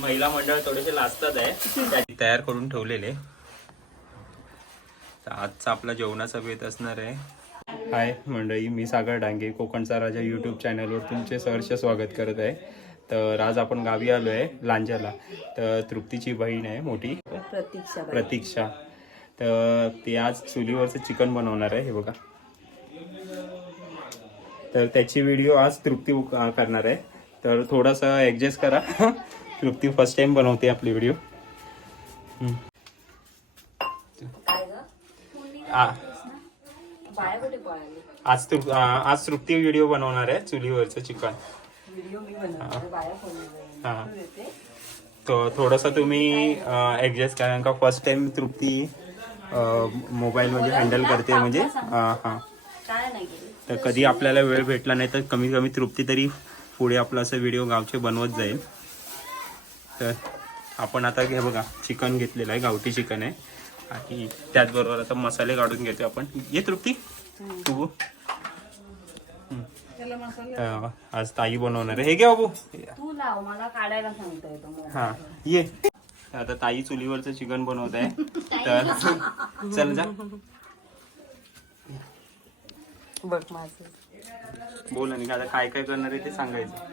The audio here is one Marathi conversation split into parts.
महिला मंडळ थोडेसे लाजतात आहे. तयार करून ठेवलेले. आजचा आपला जेवणाचा बेत असणार आहे. हाय मंडळी मी सागर डांगे कोकणचा राजा यूट्यूब चॅनलवर तुमचे सहर्ष स्वागत करत आहे. तर आज आपण गावी आलो आहे लांजाला. तर तृप्तीची बहीण आहे मोठी. प्रतीक्षा. प्रतीक्षा. तर ते आज चुलीवरचं चिकन बनवणार आहे हे बघा. तर त्याची व्हिडिओ आज तृप्ती करणार आहे. तर थोडासा ॲडजस्ट करा. तृप्ती फर्स्ट टाइम बनवते आपली व्हिडिओ आज तृ- आज तृप्ती व्हिडिओ बनवणार आहे चुलीवरचं चिकन. हां. तर थोडंसं तुम्ही ॲडजस्ट करा कारण का फर्स्ट टाइम तृप्ती मोबाईलमध्ये हँडल करते म्हणजे हां तर कधी आपल्याला वेळ भेटला नाही तर कमीत कमी तृप्ती तरी पुढे आपला असं व्हिडिओ गावचे बनवत जाईल. तर आपण आता घे बघा चिकन घेतलेलं आहे गावठी चिकन आहे. आणि त्याचबरोबर आता मसाले काढून घेतो आपण. ये तृप्ती तू आज ताई बनवणार आहे. हे घे बाबू. तू लाव मला काढायला सांगता येतो मग. हा ये. आता ताई चुलीवरचं चिकन बनवत आहे. तर चल जा. बघ बोल आणि आता काय काय करणार आहे ते सांगायचं.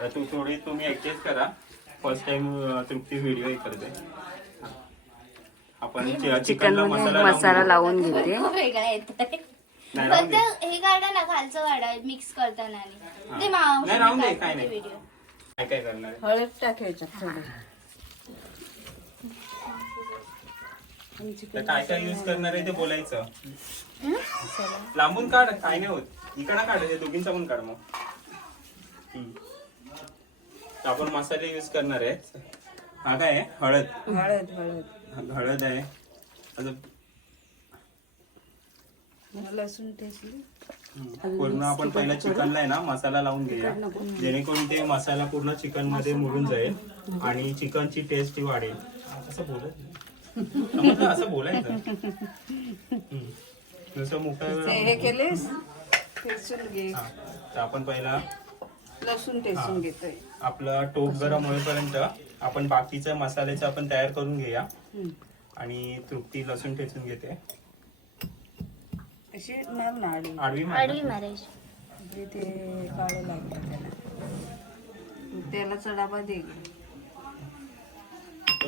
तर तू थोडी तुम्ही ऍडजस्ट करा. फर्स्ट टाइम तृप्ती व्हिडिओ करते आपण चि- चिकनला मसाला मसाला लावून घेते वेगळा येतोय फक्त. हे काढा ना खालचं काढा मिक्स करताना हा. ते नाही, राहून दे, काय नाही. व्हिडिओ काय काय करणार? हळद टाकायचं थोडं. काय काय यूज करणार आहे ते बोलायचं. लांबून काढ काय नाही होत. इकडं काढ हे दोघींचा पण काढ मग. आपण मसाले यूज करणार आहे. हा काय आहे? हळद. हळद हळद. हळद आहे. लसूण ठेचली पूर्ण आपण पहिला चिकनला आहे ना मसाला लावून घेऊया. जेणेकरून ते मसाला पूर्ण चिकनमध्ये मुरून जाईल आणि चिकनची टेस्ट ही वाढेल. असं बोलत? असं बोलायचं. हम्म. नुसतं मोकळं हे केलेस? ठेचून घे. हा. तर आपण पहिला लसूण ठेचून घेतोय. आपलं टोप गरम होईपर्यंत आपण बाकीच्या मसाल्याचं आपण तयार करून घेऊया. आणि तृप्ती लसूण ठेचून घेते. अशी मार ना आडी आडवी मार आडवी मारायची म्हणजे ते काळं लागतं त्याला. त्याला चढावा दे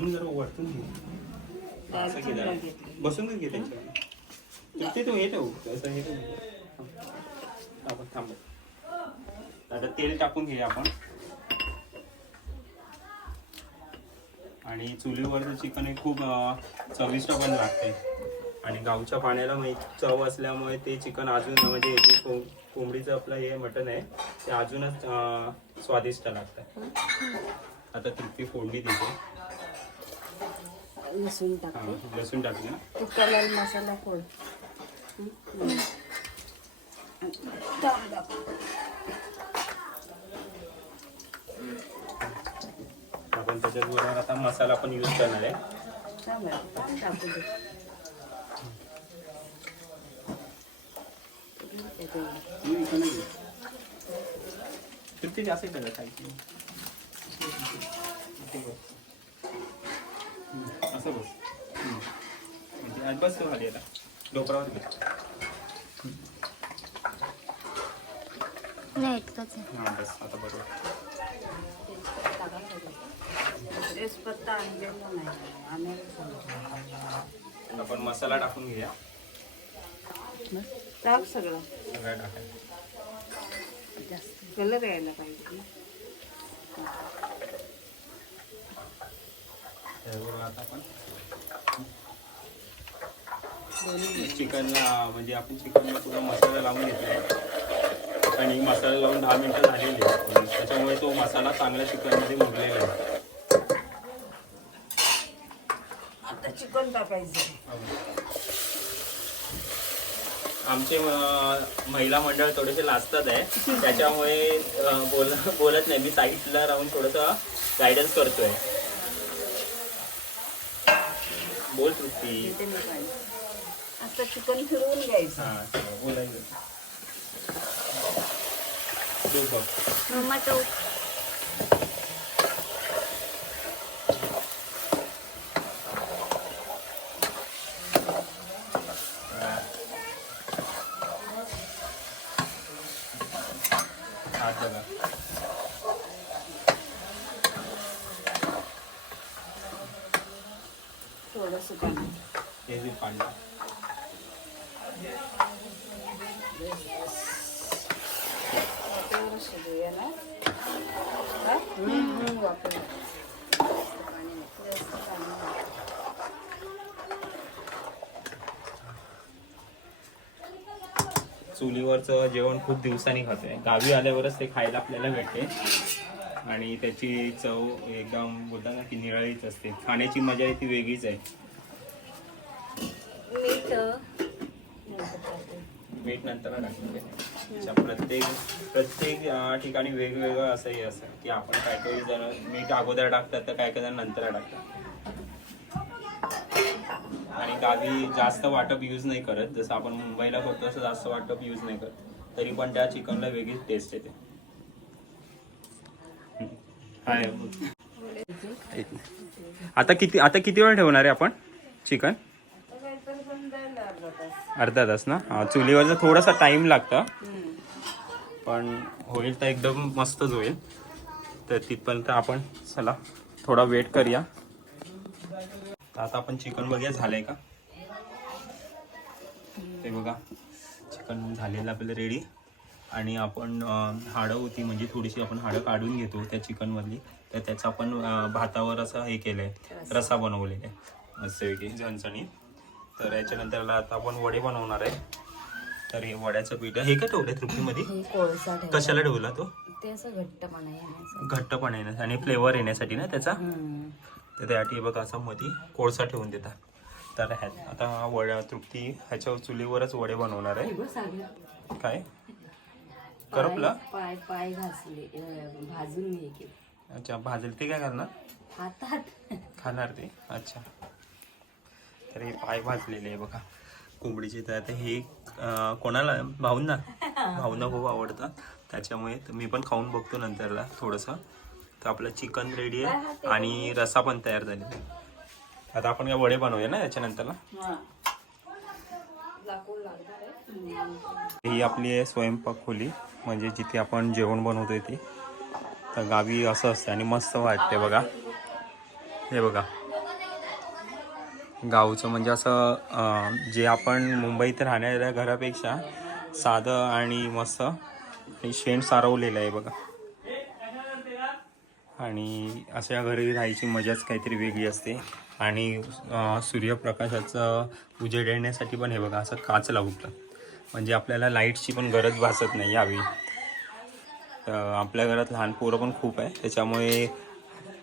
जरा वरतून घे. असं घे जरा. दालचिनीला घेतली बसूनच घे त्याच्यावर. तृप्ती तू हे. ठेवू असं हे ठेवू आपण थांब. आता तेल टाकून घे आपण. आणि चुलीवरचं चिकन हे खूप चविष्ट पण लागते. आणि गावच्या पाण्याला माहीत चव असल्यामुळे ते चिकन अजून म्हणजे हे जे को- कोंबडीचं आपलं हे मटण आहे ते अजूनच स्वादिष्ट लागतं. आता तृप्ती फोडणी देते. लसूण टाक हा, लसूण टाकली ना? मसाला खोल थांब दाब. आपण त्याच्याबरोबर आता मसाला पण यूज करणार आहे. थांब जास्त असं बस. बस तो खाली आता डोकरावर घे. नाही इतकंच हा बस आता बरोबर. आपण मसाला टाकून घेऊया. टाक सगळं. सगळं जास्त कलर यायला पाहिजे आता आपण. चिकनला म्हणजे आपण चिकनला पूर्ण मसाला लावून घेतलाय आणि मसाला लावून दहा मिनिटं झालेली त्याच्यामुळे तो मसाला चांगला चिकनमध्ये मुरलेला आहे. आता चिकन टाकायचं. आमचे महिला मंडळ थोडेसे लाजतात आहे. त्याच्यामुळे बोल बोलत नाही. मी साईडला राहून थोडंसं गायडन्स करतोय. बोल तृप्ती. आता चिकन फिरवून घ्यायचं. हा बोलायचं. 我么就。哎。啥事呢？做的是干的。也是干的。चुलीवरचं जेवण खूप दिवसांनी खातोय. गावी आल्यावरच ते खायला आपल्याला भेटते. आणि त्याची चव एकदम बोलतात ना की निराळीच असते. खाण्याची मजा आहे ती वेगळीच आहे. मीठ. नंतर टाकते. मीठ नंतर टाकणार अच्छा, प्रत्येक प्रत्येक ठिकाणी वेगवेगळं असंही असं की आपण काय काही जण मीठ अगोदर टाकतात तर काय काय जण नंतर टाकतात. आणि गावी जास्त वाटप यूज नाही करत. जसं आपण मुंबईला करतो तसं जास्त वाटप यूज नाही करत. तरी पण त्या चिकनला वेगळीच टेस्ट येते. हाय. आता किती आता किती वेळ ठेवणार आहे आपण चिकन? अर्धा तास. अर्धा तास ना? हा, चुलीवरचं थोडासा टाइम लागतं. पण होईल तर एकदम मस्तच होईल. तर तिथपर्यंत आपण चला थोडा वेट करूया. तर आता आपण चिकन बघूया झालंय का? ते बघा चिकन झालेलं आपल्याला रेडी आणि आपण हाडं होती म्हणजे थोडीशी आपण हाडं काढून घेतो त्या चिकनमधली. तर त्याचं आपण भातावर असं हे केलंय रसा बनवलेला आहे. मस्तपैकी झणझणी तर याच्यानंतर आता आपण वडे बनवणार आहे. तर हे वड्याचं पीठ आहे. हे काय ठेवलंय तृप्तीमध्ये हे कोळसा. कशाला ठेवला तो? ते असं घट्टपणा येण्याचं घट्टपणा येण्यासाठी आणि फ्लेवर येण्यासाठी ना त्याचा? हम्म. तर त्यासाठी बघा असं मध्ये कोळसा ठेवून देतात तर ह्या आता हा वड्या तृप्ती ह्याच्या चुलीवरच वडे बनवणार आहे. काय? करपला? पाय पाय घासले अं, भाजून हे केले अच्छा भाजेल ते काय करणार? हातात. खाणार ते? अच्छा. तर हे पाय भाजलेले आहे बघा. कोंबडीचे. तर आता हे कोणाला? भाऊंना. भाऊंना खूप आवडतं. त्याच्यामुळे तर मी पण खाऊन बघतो नंतरला थोडंसं. तर आपलं चिकन रेडी आहे आणि रसा पण तयार आहे. आता आपण काय वडे बनवूया ना याच्यानंतरला? हा. ही आपली आहे स्वयंपाक खोली म्हणजे जिथे आपण जेवण बनवतोय ती. तर गावी असं असतं आणि मस्त वाटते बघा. हे बघा. गावचं. म्हणजे असं जे आपण मुंबईत राहणाऱ्या घरापेक्षा साधं आणि मस्त शेण सारवलेलं आहे बघा. आणि अशा घरी राहायची मजाच काहीतरी वेगळी असते. आणि सूर्यप्रकाशाचं उजेड येण्यासाठी पण हे बघा असं काच लावतं म्हणजे आपल्याला लाईटची पण गरज भासत नाही यावी तर आपल्या घरात लहान पोरं पण खूप आहे. त्याच्यामुळे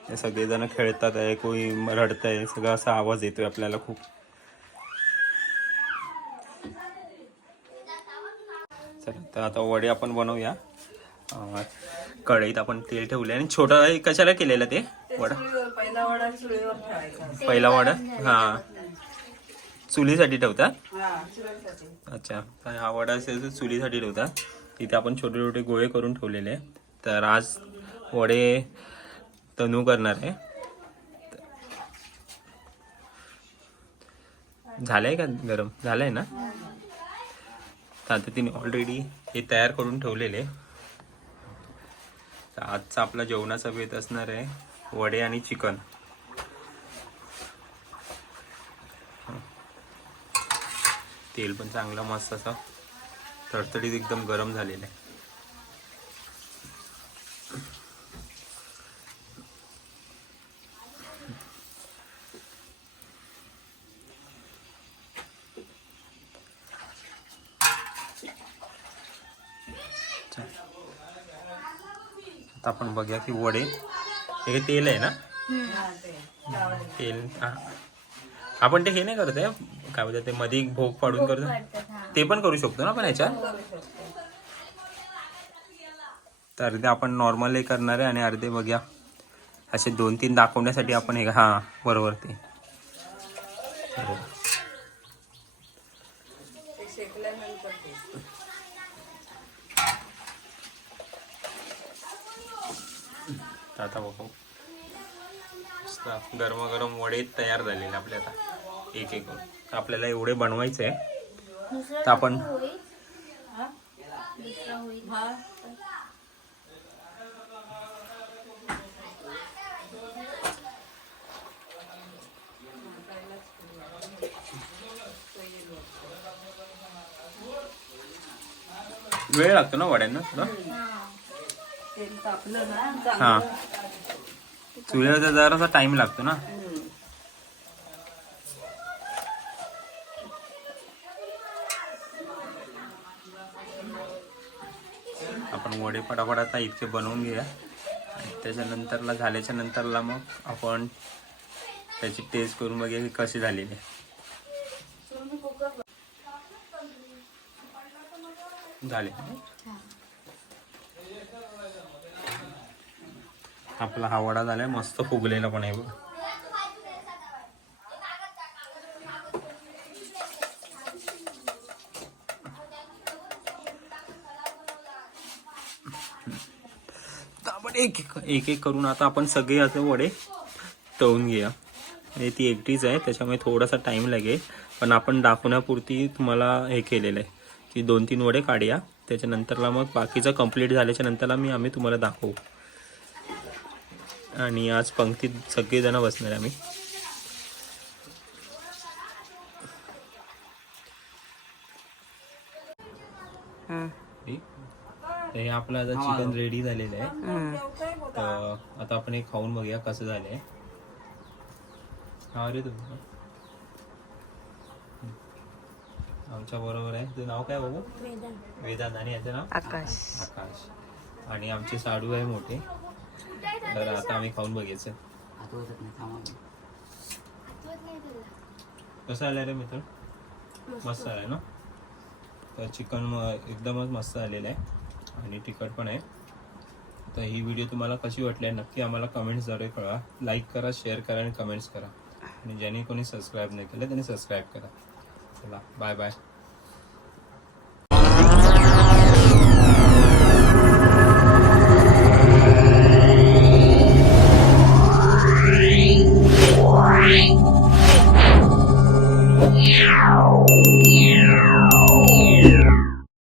हे सगळेजण खेळतात आहे कोणी रडत आहे सगळं असा आवाज येतोय आपल्याला खूप. चला तर आता वडे आपण बनवूया. कढईत आपण तेल ठेवले आणि छोटा कशाला केलेलं ते? वडा? पहिला वडा? हां. हा चुलीसाठी ठेवतात? अच्छा हा वडा असेल तर चुलीसाठी ठेवतात. तिथे आपण छोटे छोटे गोळे करून ठेवलेले. तर आज वडे तनू करणार आहे. झालंय का गरम? झालंय ना? आता तिने ऑलरेडी हे तयार करून ठेवलेले. तर आजचा आपला जेवणाचा बेत असणार आहे वडे आणि चिकन. तेल पण चांगलं मस्त असं तडतडीत एकदम गरम झालेलं आहे चल. बघूया की वडे. हे तेल आहे ना. तेल. आपण ते हे नाही करत आहे? काय बोलतात ते मध्ये भोग पाडून करतो. ते पण करू शकतो ना आपण ह्याच्यात. तर अर्धे आपण नॉर्मल हे करणार आहे आणि अर्धे बघूया. असे दोन तीन दाखवण्यासाठी आपण हे हां बरोबर ते. आता बघू. मस्त गरमागरम वडे तयार झालेले आपले आता. एक एक आपल्याला एवढे बनवायचे तर आपण वेळ लागतो ना वड्यांना हा. हां. चांगलं जरासा टाइम लागतो ना. आपण वडे पटापट आता इतके बनवून घेऊया. आणि त्याच्यानंतरला झाल्याच्या नंतरला मग आपण त्याची टेस्ट करून बघूया की कशी झालेली झाले. आपला हा वडा झालाय मस्त फुगलेला पण आहे बघ. एक एक एक करून आता आपण सगळे असे वडे तळून घेऊया. म्हणजे ती एकटीच आहे त्याच्यामुळे थोडासा टाइम लागेल. पण आपण दाखवण्यापुरती तुम्हाला हे केलेलं आहे की दोन तीन वडे काढूया. त्याच्यानंतरला मग बाकीचं कंप्लीट झाल्याच्या नंतरला मी आम्ही तुम्हाला दाखवू. आणि आज पंक्तीत सगळेजण बसणार आहे आम्ही. हे. आपलं आता चिकन रेडी झालेलं आहे. तर आता आपण हे खाऊन बघूया कसं झालंय. हा रे तुम्ही आमच्या बरोबर आहे. तुझं नाव काय बाबू? वेदांत. आणि याचं नाव? आकाश. आकाश. आणि आमचे साडू आहे मोठे. तर आता आम्ही खाऊन बघायचं. कसं आलंय रे मित्र? मस्त. आलाय ना? तर चिकन एकदमच मस्त आलेलं आहे. आणि तिखट पण आहे. तर ही व्हिडिओ तुम्हाला कशी वाटली आहे नक्की आम्हाला कमेंट्सद्वारे कळवा. लाईक करा शेअर करा आणि कमेंट्स करा. आणि ज्यांनी कोणी सबस्क्राईब नाही केलं त्यांनी सबस्क्राईब करा. चला बाय बाय